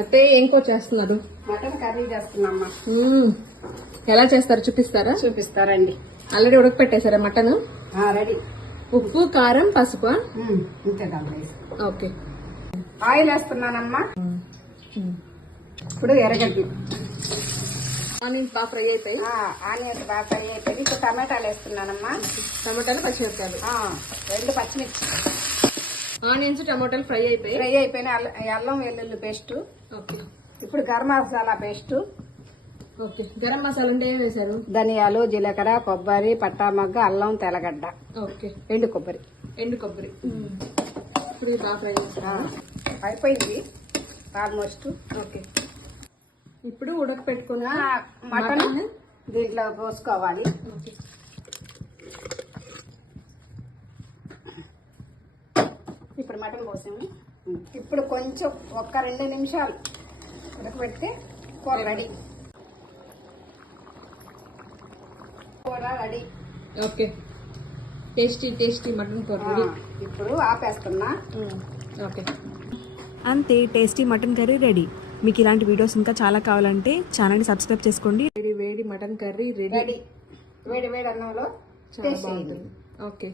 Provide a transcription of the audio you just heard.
అత్తే ఏం కూర చేస్తున్నారు? మటన్ కర్రీ చేస్తున్నామ్మా. ఎలా చేస్తారు చూపిస్తారా? చూపిస్తారండి. ఆల్రెడీ ఉడకపెట్టేశారా మటన్? రెడీ. ఉప్పు, కారం, పసుపు. ఇంతే దాంట్లో వేసి ఓకే. ఆయిల్ వేస్తున్నానమ్మా. ఇప్పుడు ఎర్రగడ్డలు, ఆనియన్స్ బాగా ఫ్రై అయిపోయి. ఆనియన్స్ బాగా ఫ్రై అయిపోయి ఇప్పుడు టమాటాలు వేస్తున్నానమ్మా. టమాటాలు, పచ్చిమిరపకాయలు, 2 పచ్చిమిర్చి. ఆనియన్స్ టమాటాలు ఫ్రై అయిపోయిన అల్లం వెల్లుల్లి పేస్ట్. ఓకే. ఇప్పుడు గరం మసాలా పేస్ట్. ఓకే. గరం మసాలా అంటే ఏం వేశారు? ధనియాలు, జీలకర్ర, కొబ్బరి, పట్టా మగ్గ, అల్లం, తెల్లగడ్డ, ఓకే, ఎండు కొబ్బరి. ఇప్పుడు ఇది బాగా ఫ్రై చేస్తాను. అయిపోయింది ఆల్మోస్ట్. ఓకే. ఇప్పుడు ఉడకపెట్టుకున్న మటన్ దీంట్లో పోసుకోవాలి. ఓకే. ఇప్పుడు మటన్ పోసాము. ఇప్పుడు కొంచెం 1-2 నిమిషాలు ఉడకబెడితే కూర రెడీ. ఓకే. టేస్టీ మటన్ కూర రెడీ. ఇప్పుడు ఆపేస్తున్నా. ఓకే. అంతే, టేస్టీ మటన్ కర్రీ రెడీ. మీకు ఇలాంటి వీడియోస్ ఇంకా చాలా కావాలంటే ఛానల్ని సబ్స్క్రైబ్ చేసుకోండి. వేడి మటన్ కర్రీ రెడీ. వేడి అన్నంలో చాలా బాగుంటుంది. ఓకే.